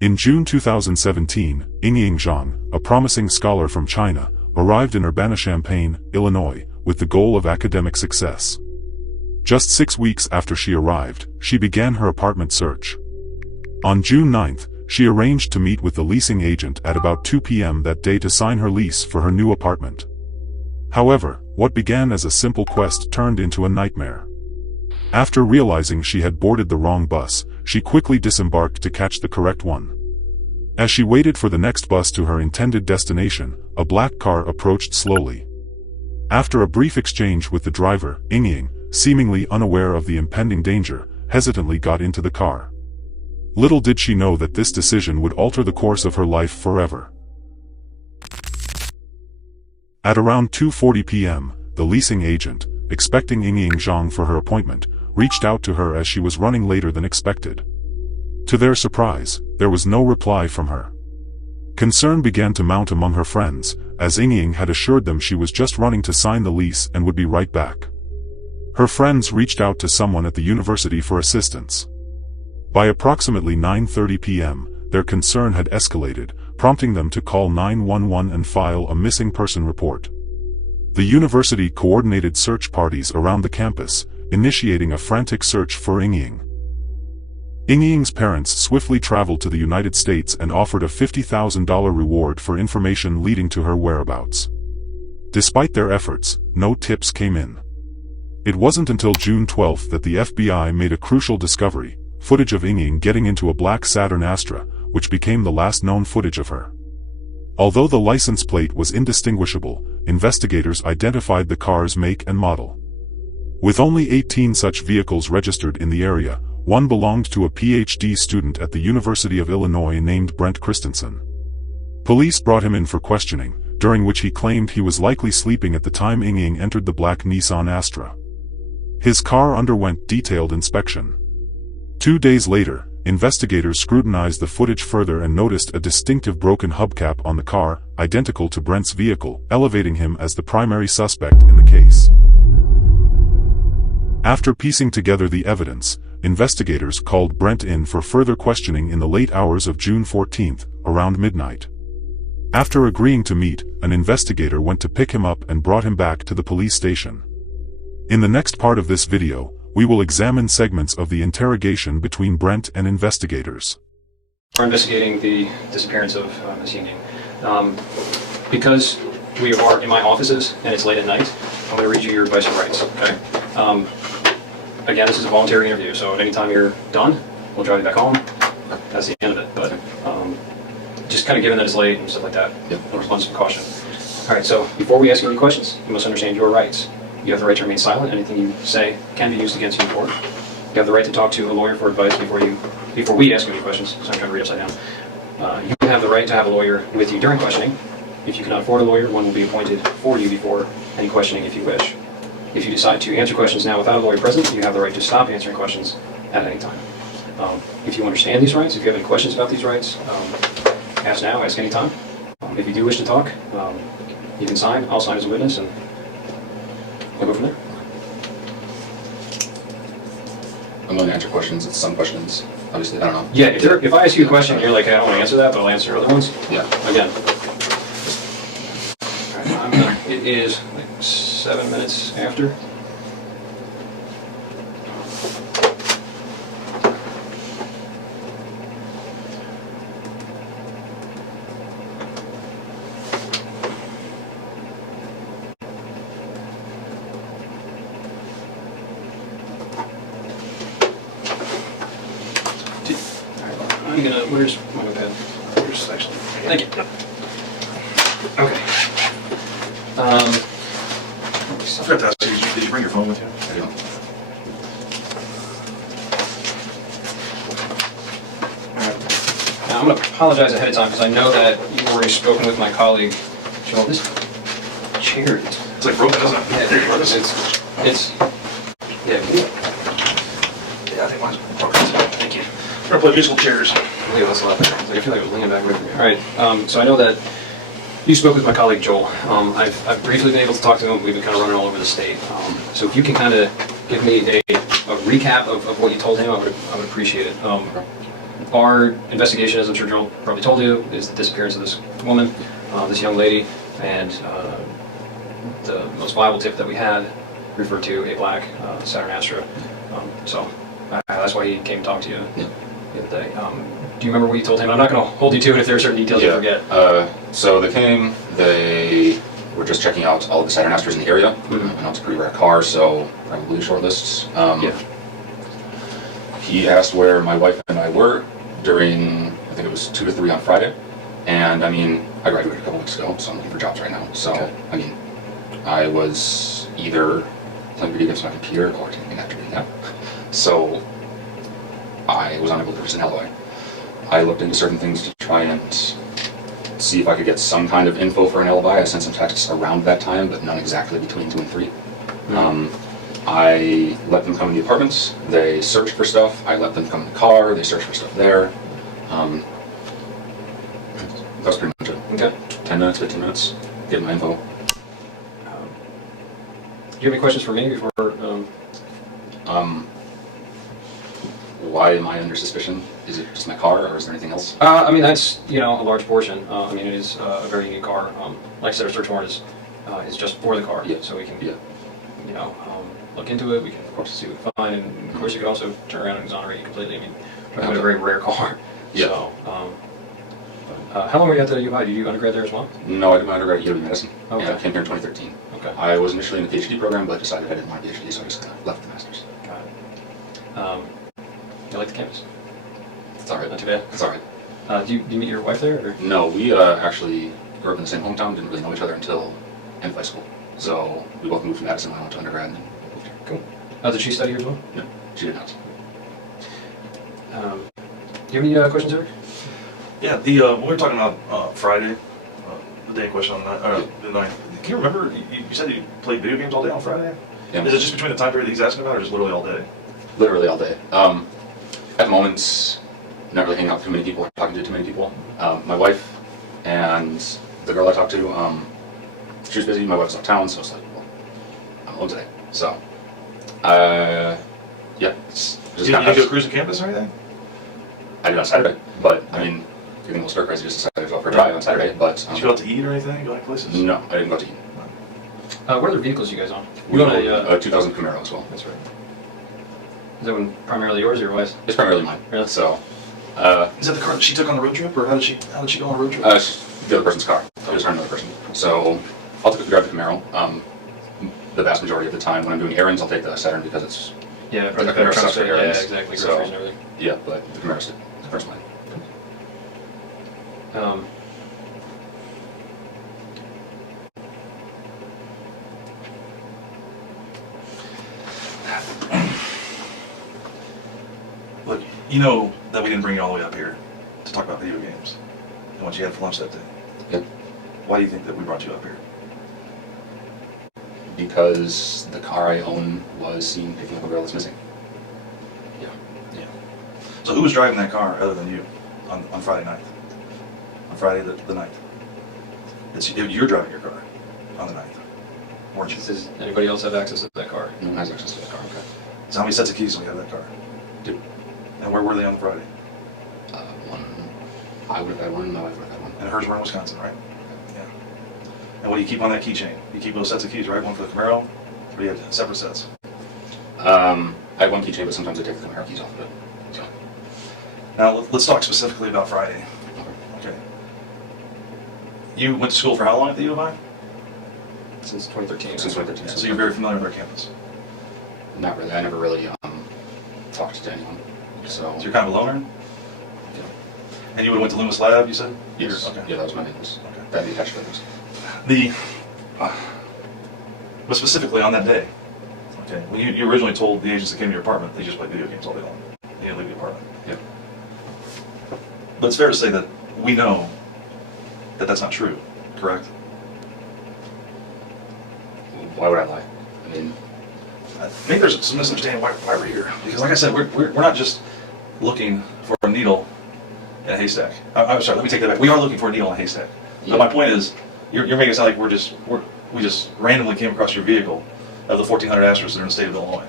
In June 2017, Yingying Zhang, a promising scholar from China, arrived in Urbana-Champaign, Illinois, with the goal of academic success. Just 6 weeks after she arrived, she began her apartment search. On June 9, she arranged to meet with the leasing agent at about 2 p.m. that day to sign her lease for her new apartment. However, what began as a simple quest turned into a nightmare. After realizing she had boarded the wrong bus, she quickly disembarked to catch the correct one. As she waited for the next bus to her intended destination, a black car approached slowly. After a brief exchange with the driver, Yingying, seemingly unaware of the impending danger, hesitantly got into the car. Little did she know that this decision would alter the course of her life forever. At around 2:40 p.m., the leasing agent, expecting Yingying Zhang for her appointment, reached out to her as she was running later than expected. To their surprise, there was no reply from her. Concern began to mount among her friends, as Yingying had assured them she was just running to sign the lease and would be right back. Her friends reached out to someone at the university for assistance. By approximately 9:30 p.m., their concern had escalated, prompting them to call 911 and file a missing person report. The university coordinated search parties around the campus, initiating a frantic search for Yingying. Yingying's parents swiftly traveled to the United States and offered a $50,000 reward for information leading to her whereabouts. Despite their efforts, no tips came in. It wasn't until June 12 that the FBI made a crucial discovery: footage of Yingying getting into a black Saturn Astra, which became the last known footage of her. Although the license plate was indistinguishable, investigators identified the car's make and model. With only 18 such vehicles registered in the area, one belonged to a PhD student at the University of Illinois named Brendt. Police brought him in for questioning, during which he claimed he was likely sleeping at the time Yingying entered the black Nissan Astra. His car underwent detailed inspection. 2 days later, investigators scrutinized the footage further and noticed a distinctive broken hubcap on the car, identical to Brendt's vehicle, elevating him as the primary suspect in the case. After piecing together the evidence, investigators called Brendt in for further questioning in the late hours of June 14, around midnight. After agreeing to meet, an investigator went to pick him up and brought him back to the police station. In the next part of this video, we will examine segments of the interrogation between Brendt and investigators. We're investigating the disappearance of Ms. Yingying. Because we are in my offices and it's late at night, I'm going to read you your advice and rights, okay? Again, this is a voluntary interview, so at any time you're done, we'll drive you back home. That's the end of it, but just kind of given that it's late and stuff like that, I'll respond to some caution. All right, so before we ask you any questions, you must understand your rights. You have the right to remain silent. Anything you say can be used against you in court. You have the right to talk to a lawyer for advice before we ask you any questions. So I'm trying to read upside down. You have the right to have a lawyer with you during questioning. If you cannot afford a lawyer, one will be appointed for you before any questioning if you wish. If you decide to answer questions now without a lawyer present, you have the right to stop answering questions at any time. If you understand these rights, if you have any questions about these rights, ask now, ask any time. If you do wish to talk, you can sign. I'll sign as a witness, and we'll go from there. I'm going to answer questions. It's some questions. Obviously, I don't know. Yeah, if I ask you a question and you're like, hey, I don't want to answer that, but I'll answer other ones. Yeah. Again. All right, it is like 7 minutes after. Where's my notepad? Here's actually. Thank you. Okay. I forgot to ask you, did you bring your phone with you? I don't. Alright. Now I'm going to apologize ahead of time because I know that you've already spoken with my colleague. Joel, this chair. It's like broken, isn't it? Yeah, it's yeah. Yeah, I think mine's broken. Thank you. We're going to play musical chairs. Yeah, that's a lot better. I feel like I was leaning back away from you. All right, so I know that you spoke with my colleague Joel. I've briefly been able to talk to him. We've been kind of running all over the state. So if you can kind of give me a recap of what you told him, I would appreciate it. our investigation, as I'm sure Joel probably told you, is the disappearance of this woman, this young lady, and the most viable tip that we had referred to a black Saturn Astra. So that's why he came to talk to you the other day. Do you remember what you told him? I'm not going to hold you to it if there are certain details you forget. So they came, they were just checking out all of the Saturn Astras in the area. I know it's a pretty rare car, so probably short list. He asked where my wife and I were during, I think it was 2 to 3 on Friday. And I mean, I graduated a couple weeks ago, so I'm looking for jobs right now. So, I mean, I was either playing video games on my computer or taking after doing that. So, I was unable to produce an alibi. I looked into certain things to try and see if I could get some kind of info for an alibi. I sent some texts around that time, but none exactly between 2 and 3. I let them come in the apartments. They searched for stuff. I let them come in the car. They searched for stuff there. That's pretty much it. Okay. 10 minutes, 15 minutes, get my info. Do you have any questions for me before? Why am I under suspicion? Is it just my car, or is there anything else? I mean, that's, a large portion. I mean, it is a very unique car. Like I said, our search warrant is just for the car. So we can, look into it. We can, of course, see what we find. And, of course, you could also turn around and exonerate you completely. I mean, we're talking about a very rare car. So, how long were you at the U of I? Did you undergrad there as well? No, I did my undergrad at U of Medicine. Okay. And I came here in 2013. Okay. I was initially in the PhD program, but decided I didn't want a PhD, so I just kind of left the master's. Got it. You like the campus? It's all right. Not too bad. It's all right. Do you meet your wife there? Or? No, we actually grew up in the same hometown, didn't really know each other until end of high school. So we both moved to Madison when I went to undergrad and then moved here. Cool. Did she study here as well? No, she did not. Do you have any questions, Eric? Yeah, when we were talking about Friday, the day in question on the 9th, can you remember, you said you played video games all day on Friday? Yeah. Is it just between the time period that he's asking about, or just literally all day? Literally all day. At moments, not really hanging out with too many people or talking to too many people. My wife and the girl I talked to, she was busy, my wife was out of town, so it's like, well, I'm alone today. So, yeah. It's just Did you go cruising campus or anything? I did on Saturday, but I mean, getting a little stir crazy, just decided to go for a drive on Saturday, but... Did you go out to eat or anything? Go like places? No, I didn't go out to eat. What other vehicles are you guys on? We own a 2000 Camaro as well. That's right. Is that one primarily yours or your wife's? It's primarily mine. Really? So, is that the car that she took on the road trip, or how did she go on a road trip? the other person's car. It was her and another person. So, I'll drive the Camaro. The vast majority of the time when I'm doing errands, I'll take the Saturn because it's... Yeah, the Camaro stuff for errands. Yeah, exactly. So, Groceries and everything. yeah, but the Camaro's the first mine. Look, you know that we didn't bring you all the way up here to talk about video games and what you had for lunch that day. Yep. Why do you think that we brought you up here? Because the car I own was seen picking up a girl that's missing. Yeah. So who was driving that car other than you on Friday night? On Friday the 9th. You're driving your car on the 9th, weren't you? Does anybody else have access to that car? No one has access to that car. Okay. So how many sets of keys do we have that car? 2. And where were they on the Friday? One. I would have had one, my wife would have had one. And hers were in Wisconsin, right? Yeah. And what do you keep on that keychain? You keep those sets of keys, right? One for the Camaro, or do you have separate sets? I have one keychain, but sometimes I take the Camaro keys off of it. So. Now, let's talk specifically about Friday. Okay. You went to school for how long at the U of I? Since 2013. Since 2013. Yeah, so you're very familiar with our campus. Not really. I never really talked to anyone. So you're kind of a loner? Yeah. And you would have went to Loomis Lab, you said? Yes. Okay. Yeah, that was my neighbors. Okay. That'd be attached to those. But specifically on that day, okay, when you originally told the agents that came to your apartment, they just played video games all day long. They didn't leave the apartment. Yeah. But it's fair to say that we know that that's not true, correct? Why would I lie? I mean, I think there's some misunderstanding why we're here. Because like I said, we're not just looking for a needle in a haystack. I'm sorry, let me take that back. We are looking for a needle in a haystack. Yeah. But my point is, you're making it sound like we just randomly came across your vehicle of the 1,400 Astros that are in the state of Illinois.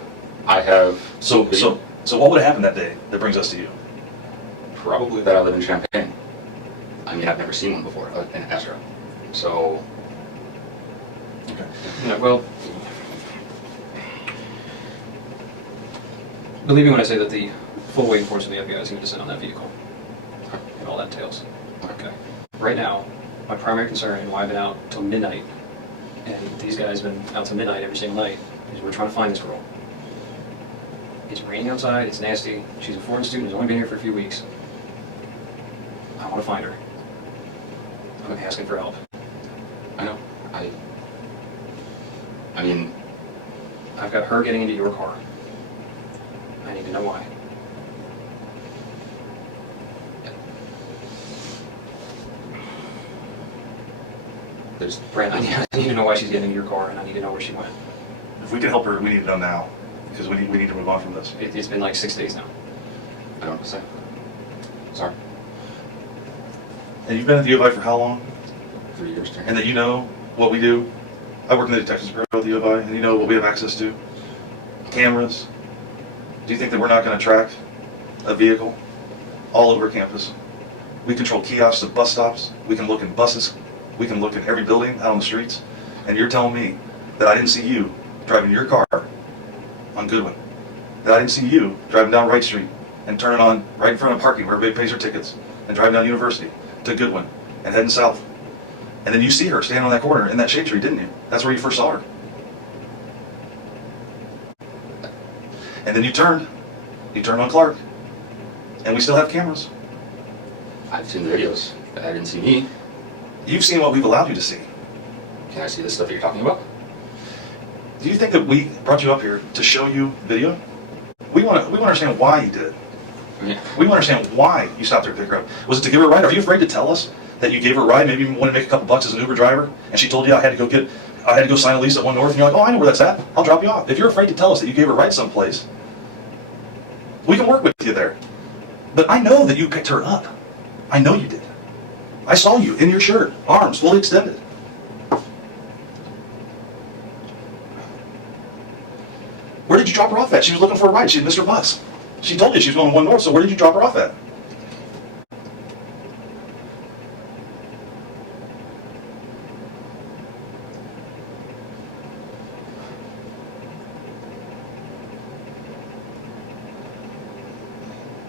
I have... So what would have happened that day that brings us to you? Probably that I live in Champaign. I mean, I've never seen one before in Ezra. So, Okay. Yeah, well, believe me when I say that the full weight and force of the FBI is going to descend on that vehicle and all that entails. Okay. Right now, my primary concern and why I've been out till midnight, and these guys have been out till midnight every single night, is we're trying to find this girl. It's raining outside, it's nasty, she's a foreign student who's only been here for a few weeks. I want to find her. I'm asking for help. I know. I mean, I've got her getting into your car. I need to know why. there's, Brent, I need to know why she's getting into your car, and I need to know where she went. If we can help her, we need to know now, because we need to move on from this. It's been like 6 days now. I don't know what to say. Sorry. And you've been at the U of I for how long? 3 years. And that you know what we do? I work in the detectives bureau at the U of I, and you know what we have access to? Cameras. Do you think that we're not going to track a vehicle all over campus? We control kiosks at bus stops. We can look in buses. We can look in every building out on the streets. And you're telling me that I didn't see you driving your car on Goodwin. That I didn't see you driving down Wright Street and turning on right in front of parking where everybody pays their tickets and driving down University to Goodwin and heading south. And then you see her standing on that corner in that shade tree, didn't you? That's where you first saw her. And then you turned on Clark. And we still have cameras. I've seen the videos, but I didn't see me. You've seen what we've allowed you to see. Can I see the stuff that you're talking about? Do you think that we brought you up here to show you video? We want to understand why you did it. Yeah. We want to understand why you stopped her to pick her up. Was it to give her a ride? Are you afraid to tell us that you gave her a ride? Maybe you wanted to make a couple bucks as an Uber driver, and she told you I had to go sign a lease at One North, and you're like, oh, I know where that's at. I'll drop you off. If you're afraid to tell us that you gave her a ride someplace, we can work with you there. But I know that you picked her up. I know you did. I saw you in your shirt, arms fully extended. Where did you drop her off at? She was looking for a ride. She had missed her bus. She told you she was going to One North, so where did you drop her off at?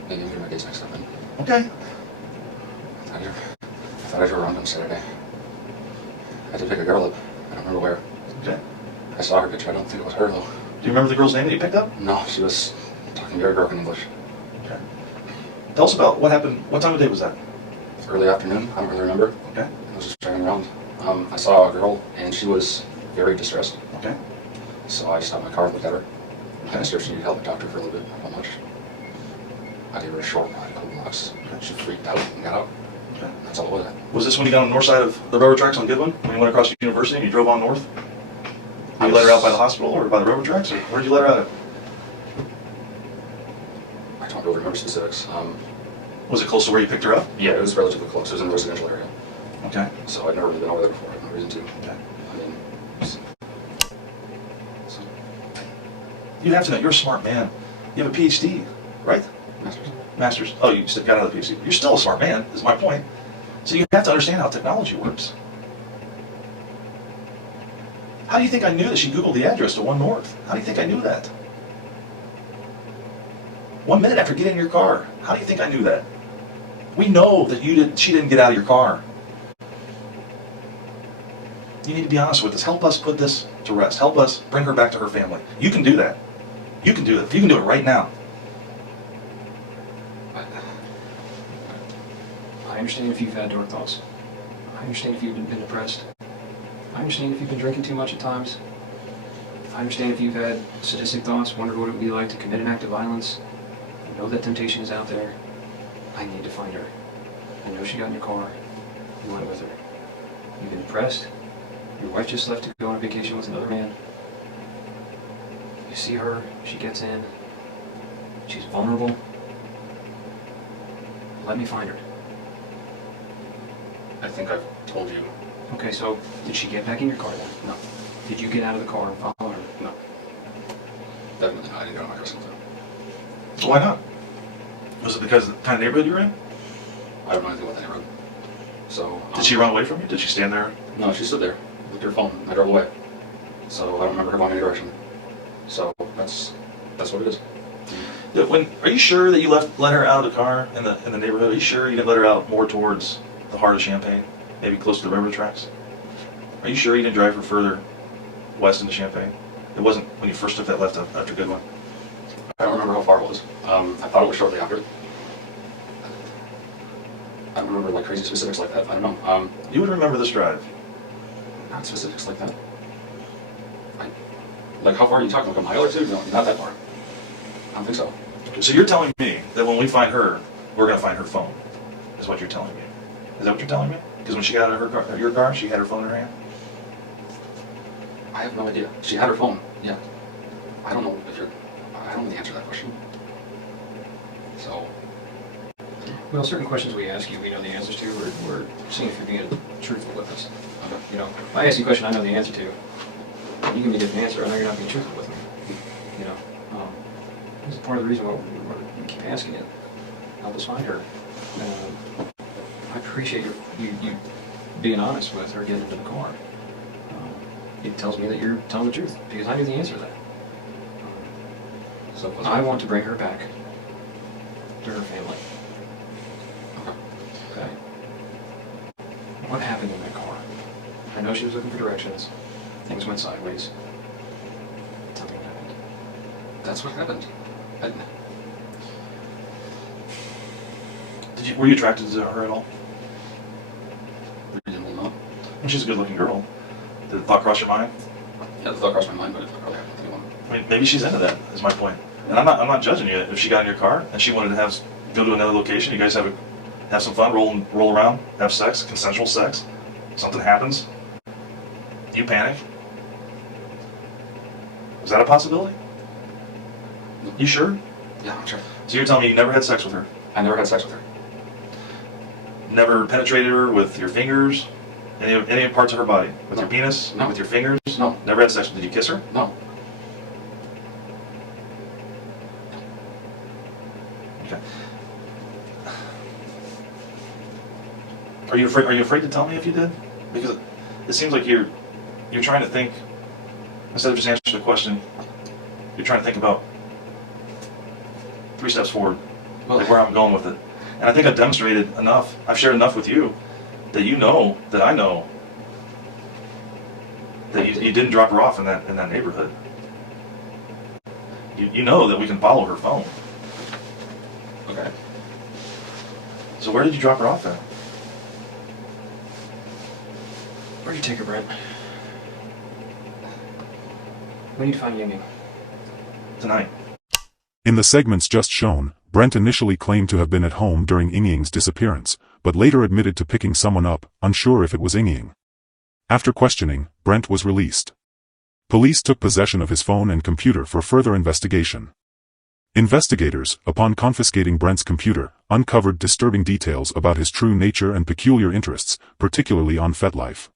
Maybe I'm getting my days mixed up. Okay. I thought I drove around on Saturday. I did pick a girl up. I don't remember where. Okay. I saw her picture. I don't think it was her, though. Do you remember the girl's name that you picked up? No, she was talking very broken English. Okay. Tell us about what happened. What time of day was that? Early afternoon. I don't really remember. Okay. I was just driving around. I saw a girl, and she was very distressed. Okay. So I stopped my car and looked at her. I asked her if she needed help. I talked to her for a little bit. How much? I gave her a short ride, a couple blocks. She freaked out and got out. Okay. That's all it was. Was this when you got on the north side of the railroad tracks on Goodwin? When you went across the university and you drove on north? You let her out by the hospital or by the railroad tracks? Or where did you let her out at? I don't really remember specifics. Was it close to where you picked her up? Yeah, it was relatively close. It was in a residential area. Okay. So I'd never really been over there before. I had no reason to. Okay. I mean, so, You have to know, you're a smart man. You have a PhD, right? masters. Master's. Oh, you got out of the PhD. You're still a smart man, is my point. So you have to understand how technology works. How do you think I knew that she Googled the address to One North? How do you think I knew that? 1 minute after getting in your car. How do you think I knew that? We know that she didn't get out of your car. You need to be honest with us. Help us put this to rest. Help us bring her back to her family. You can do that. You can do it. You can do it right now. I understand if you've had dark thoughts. I understand if you've been depressed. I understand if you've been drinking too much at times. I understand if you've had sadistic thoughts, wondered what it would be like to commit an act of violence. I know that temptation is out there. I need to find her. I know she got in your car. You went with her. You've been depressed. Your wife just left to go on a vacation with another man. You see her, she gets in. She's vulnerable. Let me find her. I think I've told you. Okay, so did she get back in your car then? No. Did you get out of the car and follow her? No. Definitely not. I didn't go to my cousin's. Why not? Was it because of the kind of neighborhood you were in? I don't know anything about that neighborhood. So. Did she run away from you? Did she stand there? No, she stood there with her phone. I drove away. So I don't remember her going any direction. So that's what it is. Are you sure that you let her out of the car in the neighborhood? Are you sure you didn't let her out more towards the heart of Champaign, maybe close to the railroad tracks? Are you sure you didn't drive her further west into Champaign? It wasn't when you first took that left after Goodwin. I don't remember how far it was. I thought it was shortly after. I don't remember like crazy specifics like that. I don't know. You would remember this drive. Not specifics like that. Like how far are you talking? Like a mile or two? No, not that far. I don't think so. So you're telling me that when we find her, we're going to find her phone, is what you're telling me. Is that what you're telling me? Because when she got out of your car, she had her phone in her hand? I have no idea. She had her phone. Yeah. I don't know the answer to that question. So. Well, certain questions we ask you, we know the answers to. We're seeing if you're being truthful with us. Okay. You know, if I ask you a question I know the answer to, you give me a different answer, I know you're not being truthful with me. You know, this is part of the reason why we keep asking it. Help us find her. I appreciate you being honest with her getting into the car. It tells me that you're telling the truth, because I knew the answer to that. So I want to bring her back to her family. Okay. What happened in that car? I know she was looking for directions. Things went sideways. Tell me what happened. That's what happened. Were you attracted to her at all? Reasonable, no. She's a good-looking girl. Did the thought cross your mind? Yeah, the thought crossed my mind, but okay, anyone. I mean, maybe she's into that. Is my point. And I'm not judging you. If she got in your car and she wanted to go to another location, you guys have some fun, roll around, have sex, consensual sex. Something happens. You panic. Is that a possibility? You sure? Yeah, I'm sure. So you're telling me you never had sex with her? I never had sex with her. Never penetrated her with your fingers? Any parts of her body? With No. your penis? No. With your fingers? No. Never had sex with her? Did you kiss her? No. Okay. Are you afraid to tell me if you did? Because it seems like you're trying to think, instead of just answering the question, you're trying to think about 3 steps forward, like where I'm going with it. And I think I've demonstrated enough, I've shared enough with you, that you know, that I know, that you didn't drop her off in that neighborhood. You know that we can follow her phone. Okay. So where did you drop her off at? Where'd you take her, Brent? We need to find Yingying. Tonight. In the segments just shown, Brendt initially claimed to have been at home during Yingying's disappearance, but later admitted to picking someone up, unsure if it was Yingying. After questioning, Brendt was released. Police took possession of his phone and computer for further investigation. Investigators, upon confiscating Brent's computer, uncovered disturbing details about his true nature and peculiar interests, particularly on FetLife.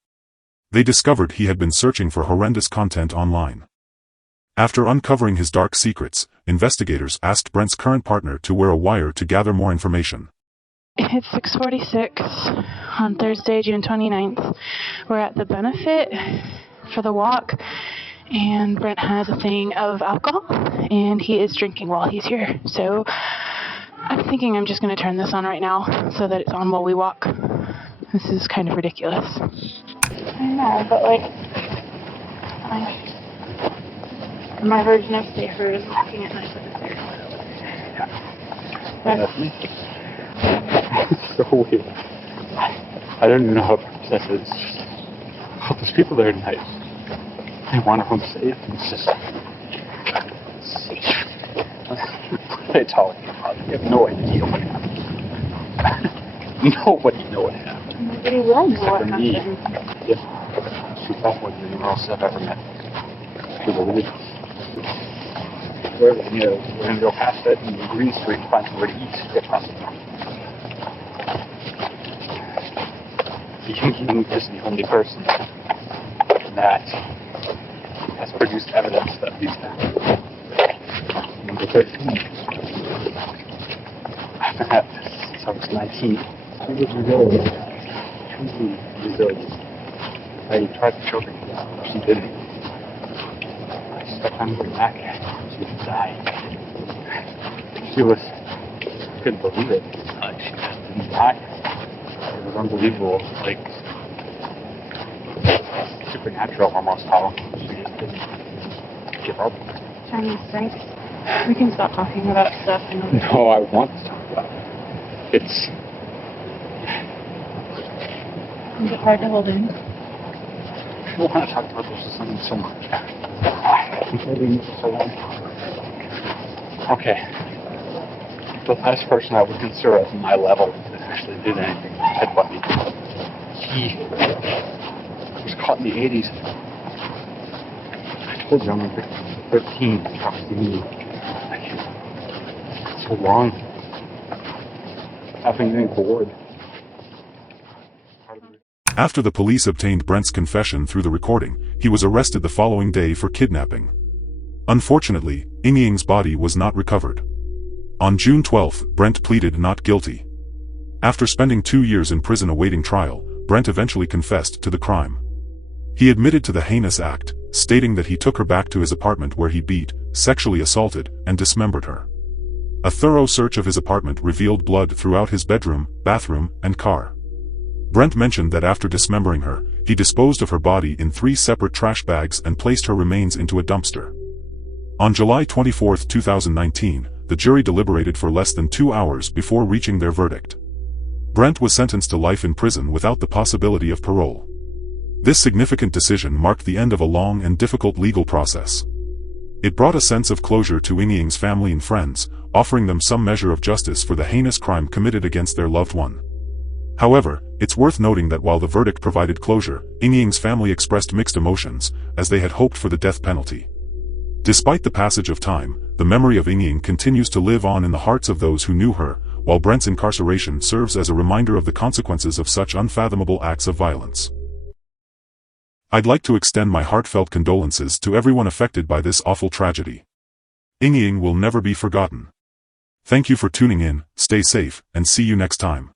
They discovered he had been searching for horrendous content online. After uncovering his dark secrets, investigators asked Brent's current partner to wear a wire to gather more information. It's 6:46 on Thursday, June 29th. We're at the benefit for the walk, and Brent has a thing of alcohol, and he is drinking while he's here. So I'm thinking I'm just going to turn this on right now so that it's on while we walk. This is kind of ridiculous. I know, but my version of safer is walking at night with the stairs. That's me. It's so weird. I don't even know how to process it. It's just, oh, there's people there tonight. And one of them safe. It's just safe. What are they talking about? You have no idea what happened. Nobody knows what happened. Nobody will know what For me. happened. Yeah. She's not one of the girls I've ever met. We're going to go past it and Green Street and find somewhere to eat across the top. Yingying is the only person that has produced evidence that these happened. Number 13. was 19. I was resilient. Truly resilient. I tried to choke her. She didn't. I stepped on her back. She died. She was, I couldn't believe it. She just didn't die. It was unbelievable. Like, supernatural almost how she just didn't give up. Chinese drinks. We can stop talking about stuff. No, I want to talk about it. It's... Is it hard to hold in? I don't want to talk about this so much. I'm holding it so long. Okay. The last person I would consider at my level that actually did anything headbutt me. He was caught in the 80s. I told you I'm like 13 across the knee. So long. I've been getting bored. After the police obtained Brent's confession through the recording, he was arrested the following day for kidnapping. Unfortunately, Yingying's body was not recovered. On June 12, Brendt pleaded not guilty. After spending 2 years in prison awaiting trial, Brendt eventually confessed to the crime. He admitted to the heinous act, stating that he took her back to his apartment where he beat, sexually assaulted, and dismembered her. A thorough search of his apartment revealed blood throughout his bedroom, bathroom, and car. Brendt mentioned that after dismembering her, he disposed of her body in 3 separate trash bags and placed her remains into a dumpster. On July 24, 2019, the jury deliberated for less than 2 hours before reaching their verdict. Brendt was sentenced to life in prison without the possibility of parole. This significant decision marked the end of a long and difficult legal process. It brought a sense of closure to Yingying's family and friends, offering them some measure of justice for the heinous crime committed against their loved one. However, it's worth noting that while the verdict provided closure, Yingying's family expressed mixed emotions, as they had hoped for the death penalty. Despite the passage of time, the memory of Yingying continues to live on in the hearts of those who knew her, while Brent's incarceration serves as a reminder of the consequences of such unfathomable acts of violence. I'd like to extend my heartfelt condolences to everyone affected by this awful tragedy. Yingying will never be forgotten. Thank you for tuning in, stay safe, and see you next time.